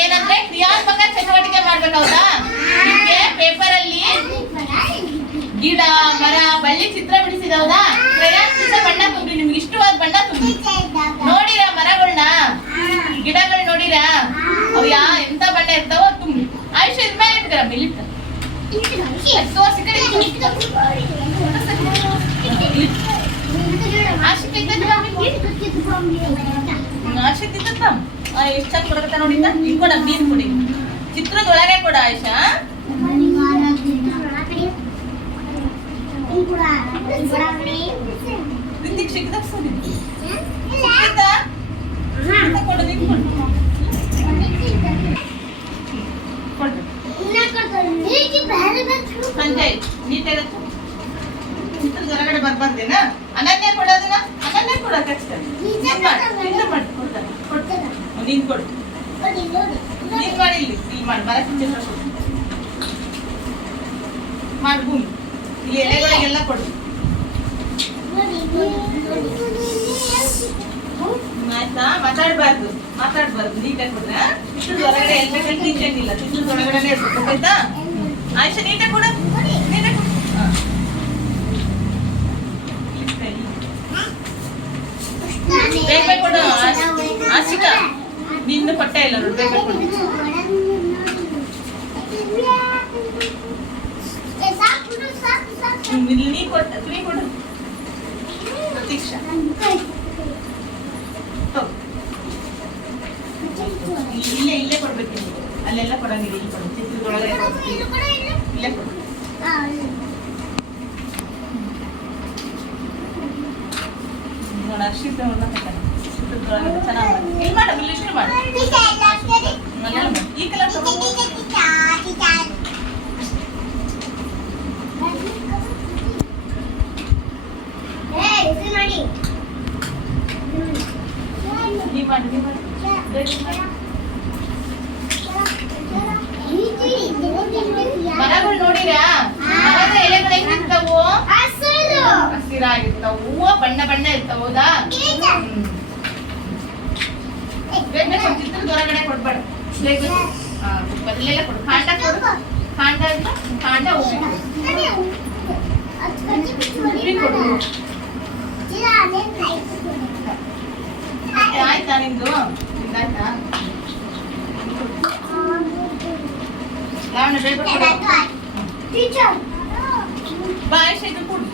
ಏನಂದ್ರೆ ಕ್ರಿಯಾತ್ಮಕ ಚಟುವಟಿಕೆ ಮಾಡ್ಬೇಕು ಹೌದಾ. ನಿಮ್ಗೆ ಪೇಪರ್ ಅಲ್ಲಿ ಗಿಡ ಮರ ಬಳ್ಳಿ ಚಿತ್ರ ಬಿಡಿಸಿದ ಹೌದಾ. ಕ್ರಯಾನ್ಸಿಂದ ಬಣ್ಣ ತುಂಬಿ ನಿಮ್ಗೆ ಇಷ್ಟವಾದ ಬಣ್ಣ ತುಂಬಿ ನೋಡಿರಾ ಮರಗಳನ್ನ ಗಿಡಗಳನ್ನ ನೋಡಿರಾ ಅವ್ ಎಂತ ಬಣ್ಣ ಇರ್ತಾವ ತುಂಬಿ ಆಯುಷ್ಯ ಇದ್ಮೇಲೆ ಇಟ್ಟಾರ ಬೆಳಿತ ತೋರ್ಸಿ ಕಡೆ ಎಷ್ಟು ಚಂದ ಕೊಡಕತ್ತ ನೋಡಿದ್ದ ಇಟ್ಕೊಡ ನೀರು ಕುಡಿ ಚಿತ್ರದೊಳಗೆ ಕೊಡ ಆಯುಷಾ. ಸಂಜಯ್ ನೀಟಾಗಿ ಚಿತ್ರದೊಳಗಡೆ ಬರ್ಬಾರ್ದೇನಾ. ಅನನ್ಯ ಕೊಡೋದನ್ನ ಅನನ್ಯ ಕೊಡಕ್ಕೆ ನೀನ್ ಕೊಡು ನೀನ್ ಮಾಡಿ ಇಲ್ಲಿ ಮಾಡಿ ಬರಕ್ಕೆ ಚಿತ್ರ ಕೊಡು ಮಾಡಿ ಭೂಮಿ ಇಲ್ಲಿ ಎಲೆಗಳಿಗೆಲ್ಲ ಕೊಡು ಆಯ್ತಾ. ಮಾತಾಡ್ಬಾರ್ದು ನೀಟಾಗಿ ಕೊಡ್ರ. ಚಿತ್ರದ ಹೊರಗಡೆ ಎಲ್ಲಿ ಬೇಕಂತ ನೀಟಾಗಿಲ್ಲ ಚಿತ್ರದ ಹೊರಗಡೆ ಇರ್ಬೇಕು ಆಯ್ತಾ. ಆಯುಷ ನೀಟಾಗಿ ಕೊಡು ನೀಟಾಗಿ ಕೊಡು. ಬೇಗ ಕೊಡು ಆಶಿಕಾ ನಿನ್ನ ಕೊಟ್ಟೆ ಇಲ್ಲ ನೋಡಿ ಬೇಗ ಕೊಡು. ನೀ ಕೊಡು ಪ್ರತೀಕ್ಷಾ ಇಲ್ಲೇ ಕೊಡ್ಬೇಕು. ಅಲ್ಲೆಲ್ಲ ಕೊಡಂಗಿಲ್ಲ ಇಲ್ಲಿ ಕೊಡು ಚಿತ್ರದೊಳಗೆ ಇಲ್ಲೇ ಕೊಡು. ಅರ್ಷಿತ ಚಿತ್ರದೊಳಗೆ ಚೆನ್ನಾಗಿ ಇಲ್ಲಿ ಮಾಡ ಇಷ್ಟು ಮಾಡು ಈ ಕಲರ್ ಮರಗಳು ನೋಡಿರಾ ಮರದ ಎಲೆಗಳು ಹೆಂಗಿರ್ತಾವು ಹಸಿರಾಗಿರ್ತಾವ ಹೂವ ಬಣ್ಣ ಬಣ್ಣ ಇರ್ತಾವ ಹೌದಾ. ಚಿತ್ರದ ಹೊರಗಡೆ ಕೊಡ್ಬೇಡ ಬದಲೆಲ್ಲ ಕೊಡು ಕಾಂಡ ಕೊಡು ಕಾಂಡ ಆಯ್ತಾ ನಿಂದು ಆಯ್ತಾ ಲಾವಣ್ಯ ಬೇಗ ಬಾಯ್ಸ್ ಇದು ಕೊಡು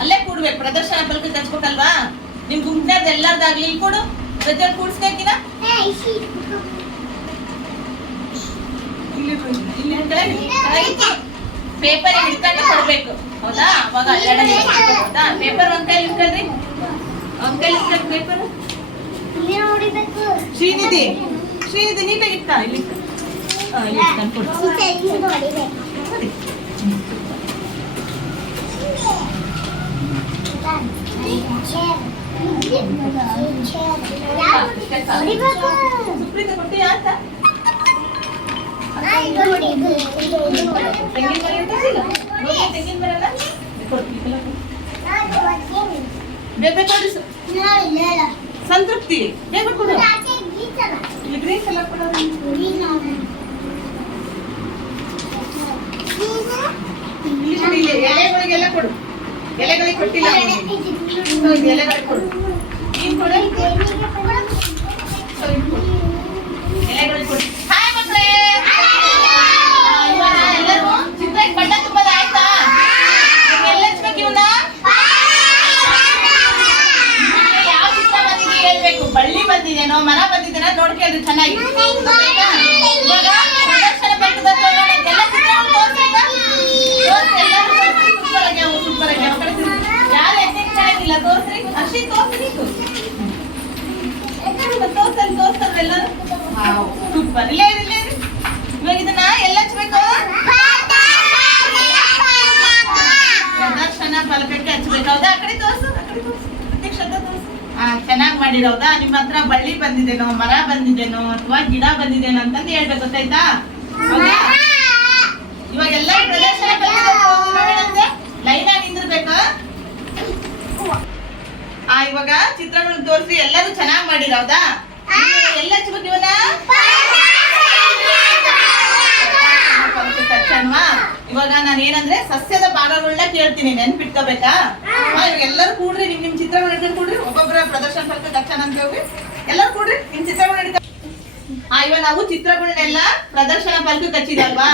ಅಲ್ಲೇ ಕೂಡ್ಬೇಕು. ಪ್ರದರ್ಶನ ಫಲಕ ಹಚ್ಬೇಕಲ್ವಾ ನಿಮ್ ಗುಂಪಿನಾರ್ದ ಎಲ್ಲಾರ್ದಾಗ್ಲಿ ಇಲ್ಲಿ ಕೊಡು ಪ್ರಜ್ವಲ್ ಕೂಡಿಸ್ಬೇಕಿನ ಪೇಪರ್ ಹಿಡ್ಕೊಂಡು ಕೊಡ್ಬೇಕು ಹೌದಾ. ಅವಾಗ ಹೌದಾ ಪೇಪರ್ ಒಂದ್ ಕೈಲಿ ಇಟ್ಕೊಳ್ರಿ ಒಂದ್ ಕೈಲಿ ಇಟ್ಕೊಳ್ರಿ ಪೇಪರ್. ಶ್ರೀನಿಧಿ ನೀಟಾಗಿ ಇಟ್ಟ ಇಲ್ಲಿ ಸುಪ್ರೀತ ಕೊಟ್ಟಿ ಆತ ತೆಂಗಿನ ಬರಲ್ಲ ಬೇಗ ಕೊಡಿಸು ಸಂತೃಪ್ತಿ ಬೇಗ ಕೊಡು ಇಲ್ಲಿ ಗ್ರೀನ್ ಕಲರ್ ಕೊಡೋದು ಎಲೆಗಳಿಗೆಲ್ಲ ಕೊಡು ಎಲೆಗಳಿಗೆ ಕೊಟ್ಟಿಲ್ಲ ಎಲೆಗಳಿಗೆ ಕೊಡು ನೀನ್ ಕೊಡು ಎಲೆಗಳಿಗೆ ಕೊಡು. ಹಾಯ್ ಮಕ್ಕಳೇ ಎಲ್ಲರೂ ಚಿತ್ರಕ್ಕೆ ಬಣ್ಣ ತುಂಬೋದು ಆಯ್ತಾ. ಎಲ್ಲ ಹಚ್ಬೇಕು ಇವನ್ನ ಯಾವ ಚಿತ್ರ ಬಂದಿದೆ ಹೇಳ್ಬೇಕು. ಬಳ್ಳಿ ಬಂದಿದೇನೋ ಮರ ಬಂದಿದೇನೋ ನೋಡ್ಕೇಳ್ರಿ ಚೆನ್ನಾಗಿ. ಇವಾಗ ಪ್ರದರ್ಶನ ಪಕ್ಕದ ಎಲ್ಲ ಚಿತ್ರವನ್ನು ಸೂಪರ್ ಆಗಿ ಯಾರು ಎತ್ತಿಗೆ ಚೆನ್ನಾಗಿಲ್ಲ ತೋರಿಸ್ರಿ ಅಷ್ಟೇ ತೋರಿಸ್ರಿ ತೋರ್ಸಲ್ ಎಲ್ಲರೂ ಸೂಪರ್. ಇಲ್ಲೇ ಇವಾಗ ಇದನ್ನ ಎಲ್ಲ ಹಚ್ಬೇಕು ಪ್ರದರ್ಶನ ಫಲಕಕ್ಕೆ ಹಚ್ಬೇಕು ಹೌದಾ. ಆ ಕಡೆ ತೋರ್ಸು ಚೆನ್ನಾಗಿ ಮಾಡಿರೋದಾ. ನಿಮ್ಮ ಹತ್ರ ಬಳ್ಳಿ ಬಂದಿದೇನೋ ಮರ ಬಂದಿದೇನೋ ಅಥವಾ ಗಿಡ ಬಂದಿದೇನೋ ಅಂತಂದು ಹೇಳ್ಬೇಕು ಗೊತ್ತಾಯ್ತಾ. ಇವಾಗೆಲ್ಲ ಪ್ರದರ್ಶನ ಲೈನ್ ಆಗಿ ನಿಂದಿರ್ಬೇಕು. ಇವಾಗ ಚಿತ್ರಗಳನ್ನ ತೋರಿಸಿ ಎಲ್ಲರೂ ಚೆನ್ನಾಗಿ ಮಾಡಿರೋದಾ. ಎಲ್ಲ ಹಚ್ಬೇಕು ಇವನ್ನ ಇವಾಗ ನಾನು ಏನಂದ್ರೆ ಸಸ್ಯದ ಭಾಗಗಳನ್ನ ಕೇಳ್ತೀನಿ, ನೆನ್ಪಿಟ್ಕೋಬೇಕಾ? ಎಲ್ಲರೂ ಕೂಡ್ರಿ, ನಿಮ್ ಚಿತ್ರಗಳನ್ನ ಹಿಡ್ಕೊಂಡು ಕೂಡ್ರಿ. ಒಬ್ಬೊಬ್ಬರ ಪ್ರದರ್ಶನ ಫಲಕ ತಕ್ಷಣ ಅಂತ ಹೋಗಿ ಎಲ್ಲರೂ ಕೂಡ್ರಿ, ನಿಮ್ ಚಿತ್ರಗಳನ್ನ ಹಿಡ್ಕೊಂಡು. ಇವಾಗ ನಾವು ಚಿತ್ರಗಳನ್ನೆಲ್ಲ ಪ್ರದರ್ಶನ ಫಲಕ ಹಚ್ಚಿದಲ್ವಾ?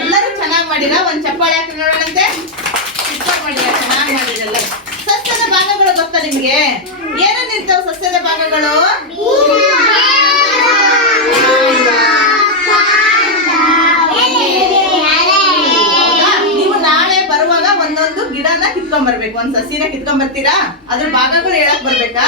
ಎಲ್ಲರೂ ಚೆನ್ನಾಗಿ ಮಾಡಿರ, ಒಂದ್ ಚಪ್ಪಾಳೆ ಹಾಕಿ ನೋಡೋಣಂತೆ. ಸೂಪರ್ ಮಾಡಿರ, ಚೆನ್ನಾಗಿ ಮಾಡಿರಲ್ಲ. ಸಸ್ಯದ ಭಾಗಗಳು ಗೊತ್ತಾ ನಿಮ್ಗೆ? ಏನೇನಿರ್ತಾವ ಸಸ್ಯದ ಭಾಗಗಳು? ನೀವು ನಾಳೆ ಬರುವಾಗ ಒಂದೊಂದು ಗಿಡನ ಕಿತ್ಕೊಂಡ್ ಬರ್ಬೇಕು, ಒಂದ್ ಸಸಿನ ಕಿತ್ಕೊಂಡ್ ಬರ್ತೀರಾ? ಅದ್ರ ಭಾಗಗಳು ಹೇಳಕ್ ಬರ್ಬೇಕಾ?